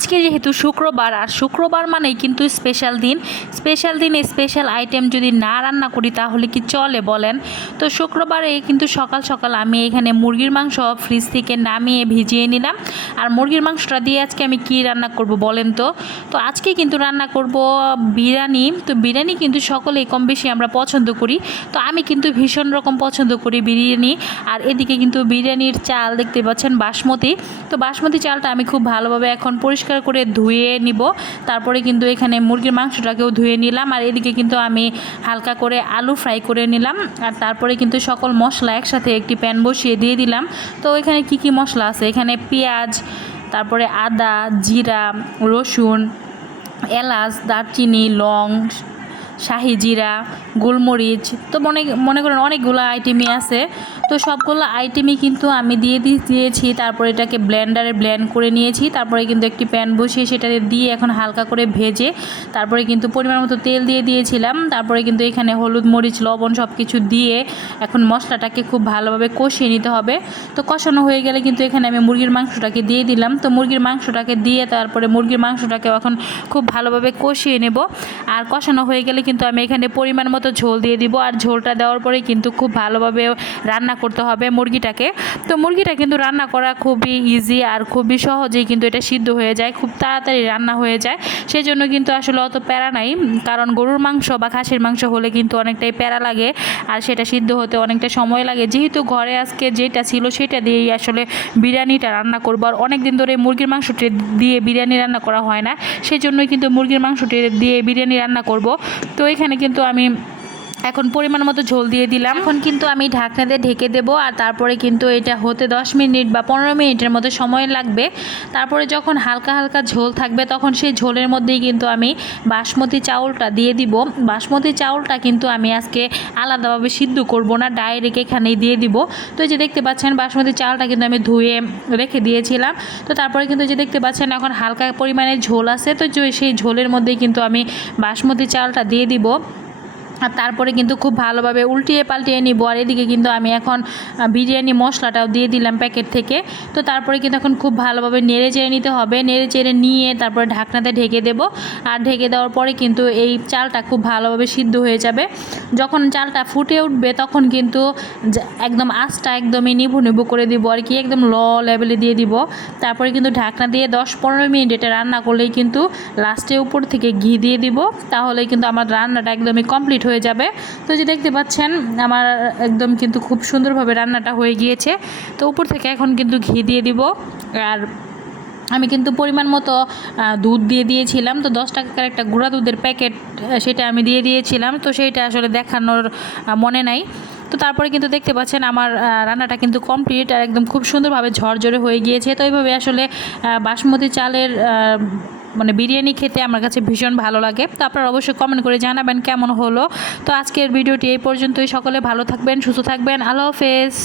আজকে যেহেতু শুক্রবার, আর শুক্রবার মানেই কিন্তু স্পেশাল দিন। স্পেশাল দিনে স্পেশাল আইটেম যদি না রান্না করি তাহলে কি চলে বলেন? তো শুক্রবারে কিন্তু সকাল সকাল আমি এখানে মুরগির মাংস ফ্রিজ থেকে নামিয়ে ভিজিয়ে নিলাম। আর মুরগির মাংসটা দিয়ে আজকে আমি কি রান্না করব বলেন তো? তো আজকে কিন্তু রান্না করব বিরিয়ানি। তো বিরিয়ানি কিন্তু সকলেই কম বেশি আমরা পছন্দ করি। তো আমি কিন্তু ভীষণ রকম পছন্দ করি বিরিয়ানি। আর এদিকে কিন্তু বিরিয়ানির চাল দেখতে পাচ্ছেন বাসমতি। তো বাসমতি চালটা আমি খুব ভালোভাবে এখন পরিষ্কার করে ধুয়ে নিব। তারপরে কিন্তু এখানে মুরগির মাংসটাকেও ধুয়ে নিলাম। আর এদিকে কিন্তু আমি হালকা করে আলু ফ্রাই করে নিলাম। আর তারপরে কিন্তু সকল মশলা একসাথে একটি প্যান বসিয়ে দিয়ে দিলাম। তো এখানে কি কি মশলা আছে, এখানে পেঁয়াজ, তারপরে আদা, জিরা, রসুন, এলাচ, দারচিনি, লং, শাহি জিরা, গোলমরিচ, তো মনে করেন অনেকগুলো আইটেমই আছে। তো সবগুলো আইটেমই কিন্তু আমি দিয়েছি। তারপরে এটাকে ব্লেন্ডারে ব্লেন্ড করে নিয়েছি। তারপরে কিন্তু একটি প্যান বসিয়ে সেটাতে দিয়ে এখন হালকা করে ভেজে তারপরে কিন্তু পরিমাণ মতো তেল দিয়ে দিয়েছিলাম। তারপরে কিন্তু এখানে হলুদ, মরিচ, লবণ সব কিছু দিয়ে এখন মশলাটাকে খুব ভালোভাবে কষিয়ে নিতে হবে। তো কষানো হয়ে গেলে কিন্তু এখানে আমি মুরগির মাংসটাকে দিয়ে দিলাম। তো মুরগির মাংসটাকে দিয়ে তারপরে মুরগির মাংসটাকেও এখন খুব ভালোভাবে কষিয়ে নেব। আর কষানো হয়ে গেলে কিন্তু আমি এখানে পরিমাণ মতো ঝোল দিয়ে দিব। আর ঝোলটা দেওয়ার পরে কিন্তু খুব ভালোভাবে রান্না করতে হবে মুরগিটাকে। তো মুরগিটা কিন্তু রান্না করা খুবই ইজি আর খুবই সহজেই কিন্তু এটা সিদ্ধ হয়ে যায়, খুব তাড়াতাড়ি রান্না হয়ে যায়। সেই জন্য কিন্তু আসলে অত প্যারা নাই, কারণ গরুর মাংস বা খাসির মাংস হলে কিন্তু অনেকটাই প্যারা লাগে আর সেটা সিদ্ধ হতে অনেকটা সময় লাগে। যেহেতু ঘরে আজকে যেটা ছিল সেটা দিয়েই আসলে বিরিয়ানিটা রান্না করবো। আর অনেক দিন ধরে মুরগির মাংসটি দিয়ে বিরিয়ানি রান্না করা হয় না, সেই জন্যই কিন্তু মুরগির মাংসটি দিয়ে বিরিয়ানি রান্না করব। তো এখানে কিন্তু আমি এখন পরিমাণ মতো ঝোল দিয়ে দিলাম। এখন কিন্তু আমি ঢাকনা দিয়ে ঢেকে দেবো। আর তারপরে কিন্তু এটা হতে 10 মিনিট বা 15 মিনিটের মতো সময় লাগবে। তারপরে যখন হালকা হালকা ঝোল থাকবে তখন সেই ঝোলের মধ্যেই কিন্তু আমি বাসমতি চাউলটা দিয়ে দিব। বাসমতি চাউলটা কিন্তু আমি আজকে আলাদাভাবে সিদ্ধ করব না, ডাইরেক্ট এখানেই দিয়ে দিব। তো এই যে দেখতে পাচ্ছেন বাসমতি চাউলটা কিন্তু আমি ধুয়ে রেখে দিয়েছিলাম। তো তারপরে কিন্তু যে দেখতে পাচ্ছেন এখন হালকা পরিমাণে ঝোল আছে। তো সেই ঝোলের মধ্যেই কিন্তু আমি বাসমতি চাউলটা দিয়ে দিব। আর তারপরে কিন্তু খুব ভালোভাবে উল্টিয়ে পাল্টিয়ে নিব। আর এদিকে কিন্তু আমি এখন বিরিয়ানি মশলাটাও দিয়ে দিলাম প্যাকেট থেকে। তো তারপরে কিন্তু এখন খুব ভালোভাবে নেড়ে চেড়ে নিতে হবে। নেড়ে চেড়ে নিয়ে তারপরে ঢাকনাতে ঢেকে দেব। আর ঢেকে দেওয়ার পরে কিন্তু এই চালটা খুব ভালোভাবে সিদ্ধ হয়ে যাবে। যখন চালটা ফুটে উঠবে তখন কিন্তু একদম আঁচটা একদমই নিভু করে দিব আর কি, একদম লো লেভেলে দিয়ে দিব। তারপরে কিন্তু ঢাকনা দিয়ে 10-15 মিনিট এটা রান্না করলেই কিন্তু লাস্টে উপর থেকে ঘি দিয়ে দিব। তাহলেই কিন্তু আমার রান্নাটা একদমই কমপ্লিট হয়ে যাবে। তো যে দেখতে পাচ্ছেন আমার একদম কিন্তু খুব সুন্দরভাবে রান্নাটা হয়ে গিয়েছে। তো উপর থেকে এখন কিন্তু ঘি দিয়ে দিব। আর আমি কিন্তু পরিমাণ মতো দুধ দিয়ে দিয়েছিলাম। তো 10 টাকার একটা গুঁড়া দুধের প্যাকেট সেটা আমি দিয়ে দিয়েছিলাম। তো সেইটা আসলে দেখানোর মনে নাই। তো তারপরে কিন্তু দেখতে পাচ্ছেন আমার রান্নাটা কিন্তু কমপ্লিট আর একদম খুব সুন্দরভাবে ঝরঝরে হয়ে গিয়েছে। তো এইভাবে আসলে বাসমতি চালের মানে বিরিয়ানি খেতে আমার কাছে ভীষণ ভালো লাগে। তো আপনারা অবশ্যই কমেন্ট করে জানাবেন কেমন হলো। তো আজকের ভিডিওটি এই পর্যন্তই। সকলে ভালো থাকবেন, সুস্থ থাকবেন। আল্লাহ হাফেজ।